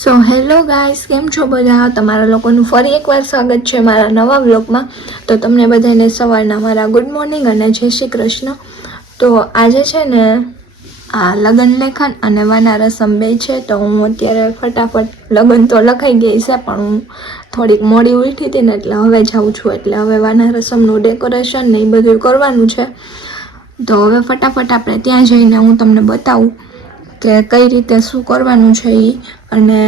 So hello guys, કેમ છો બધા? તમારા લોકોનું ફરી એકવાર સ્વાગત છે મારા નવા વ્લોગમાં. તો તમને બધાને સવારના મારા ગુડ મોર્નિંગ અને જય શ્રી કૃષ્ણ. તો આજે છે ને આ લગ્ન લેખન અને વાના રસમ બે છે. તો હું અત્યારે ફટાફટ લગ્ન તો લખાઈ ગઈ છે, પણ હું થોડીક મોડી ઉઠી હતી ને એટલે હવે જાઉં છું. એટલે હવે વાના રસમનું ડેકોરેશન ને એ બધું કરવાનું છે. તો હવે ફટાફટ આપણે ત્યાં જઈને હું તમને બતાવું કે કઈ રીતે શું કરવાનું છે એ. અને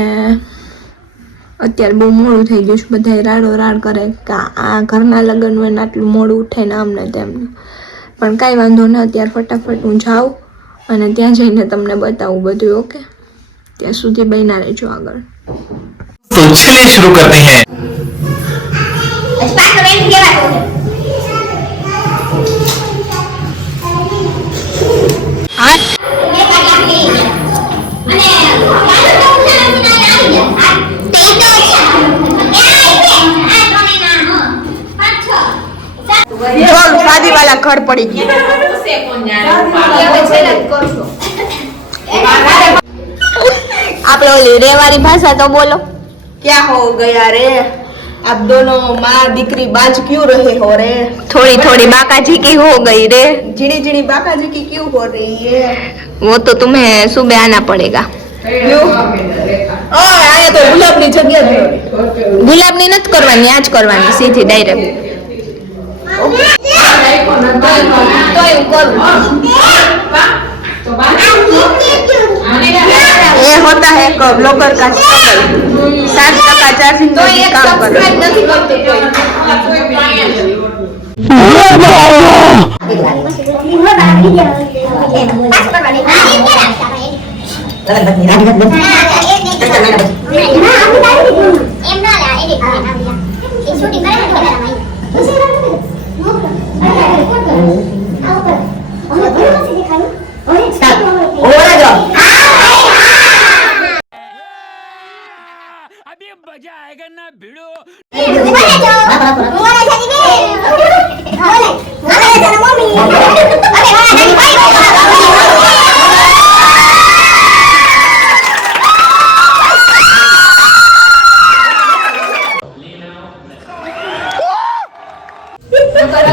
અત્યારે બહુ મોડું થઈ ગયું છે, બધા રાડો રાડ કરે કે આ ઘરના લગ્ન હોય ને આટલું મોડું ઉઠે ને આમને તેમને. પણ કાંઈ વાંધો ન, અત્યારે ફટાફટ હું જાઉં અને ત્યાં જઈને તમને બતાવું બધું. ઓકે, ત્યાં સુધી બન્યા રહેજો આગળ. तो चलिए शुरू करते हैं। शादी वाला घर पड़ी गया। आप लोग रेवाड़ी भाषा तो बोलो। क्या हो गया रे, आप दोनों माँ दीकरी बाज क्यों रहे हो रे? थोड़ी थोड़ी बाकाजी की हो गई रे। झिड़ी झिड़ी बाका जी की क्यों हो रही है? वो तो तुम्हें सुबह आना पड़ेगा. क्यों? आया तो गुलाब ની જગ્યા છે. ગુલાબની નથી કરવાની, આજ કરવાની સીધી ડાયરેક્ટ. ये होता है ब्लॉगर का स्ट्रगल. 7% चार्जिंग तो ये काम कर नहीं करते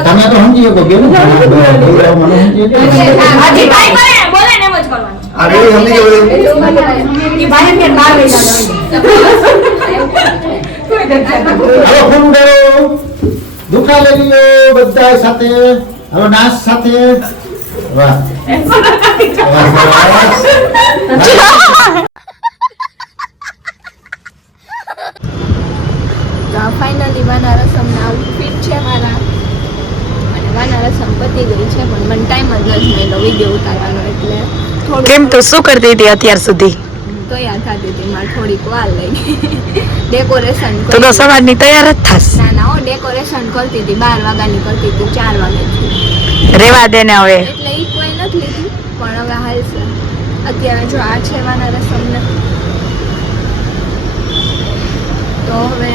તમે તો સમજી શકો કે મને સમજી हाजी भाई बोले ने मत करवानी. અરે સમજી ગયો ये भाई के बाहर ले जाना. હવે ફોન કરો દુખા લઈ લ્યો બધા સાથે. હવે નાચ સાથે. વાહ તો ફાઇનલી વાના રસમના આઉટફિટ છે મારા, અને વાના રસમ પતી ગઈ છે, પણ મને ટાઈમ જ નથી મળ્યો વિડીયો ઉતારવાનો. એટલે થોડું કેમ તો શું કરતી હતી અત્યાર સુધી? તૈયાર થતી હતી, મારે થોડીક વાર લાગી. ડેકોરેશન તો સવારની તૈયાર જ થાસ. ના ના, હું ડેકોરેશન કરતી હતી, 12 વાગ્યાની કરતી હતી, 4 વાગ્યાથી. રેવા દે ને હવે. એટલે એ કોઈ નથી લીધું, પણ હવે હાલશે. અત્યારે જો આ છે વાના રસમને, તો હવે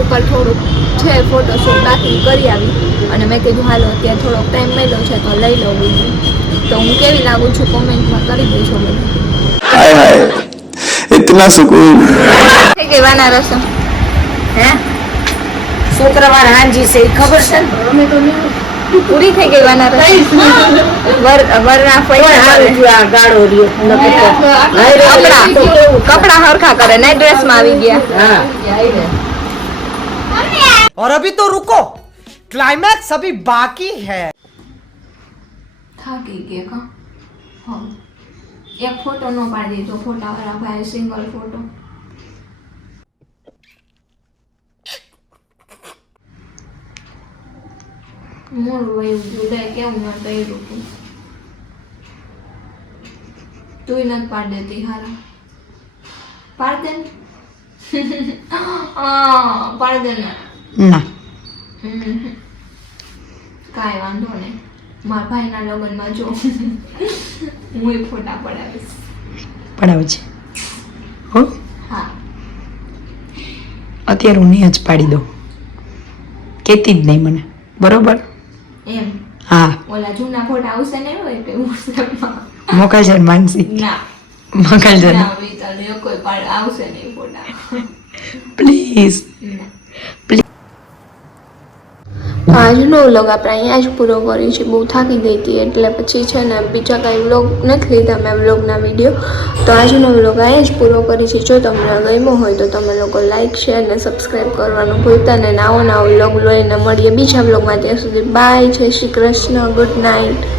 ઉપર થોડુંક છે ફોટોશૂટ બાકી કરી આવી. અને મેં કીધું હાલો અત્યારે થોડોક ટાઈમ મળ્યો છે તો લઈ લઉં બીજું. તો હું કેવી લાગુ છું કોમેન્ટમાં કરી દેજો બધું. हाय हाय इतना सुकून. થઈ ગઈ વાના રસમ. હે શુક્રવાર હાંજી છે ખબર છે ને? અમે તો પૂરી થઈ ગઈ વાના રસમ. વરના આ ગાળો રહ્યો કપડા હરખા કરે ને ડ્રેસમાં આવી ગયા. હા. और अभी तो रुको, क्लाइमैक्स अभी बाकी है. થાકી ગયા કા. એક ફોટો નો પાડી દીધો, ફોટા વાળા ભાઈ સિંગલ ફોટો. મોડું વયું ઉદય કેવું ના કર્યું તું. તું નથી પાડ દેતી હારા. પાડ દે ને. પાડ દે ને. ના કાંઈ વાંધો નહીં, મારા ભાઈના લગ્નમાં જો હું ફોટા પડાવીશ. પડાવ છે હો. હા, અત્યારે હું નહીં જ પાડી દઉં, કહેતી જ નહીં મને, બરોબર? એમ હા ઓલા જૂના ફોટા આવશે ને હોય કે વોટ્સએપમાં મોકા છે માનસી. ના મોકલજો ને કોઈ પણ આવશે નહીં ફોટા. પ્લીઝ. તો આજનો વ્લોગ આપણે અહીંયા જ પૂરો કરી છે. બહુ થાકી ગઈ હતી એટલે પછી છે ને બીજા કાંઈ વ્લોગ નથી લીધા મેં વ્લોગના વિડીયો. તો આજનો વ્લોગ અહીંયા જ પૂરો કરી છે. જો તમને ગમ્યો હોય તો તમે લોકો લાઇક શેર અને સબસ્ક્રાઈબ કરવાનું ભૂલતા ને નવો વ્લોગ લઈને મળીએ બીજા વ્લોગમાં. ત્યાં સુધી બાય, જય શ્રી કૃષ્ણ, ગુડ નાઇટ.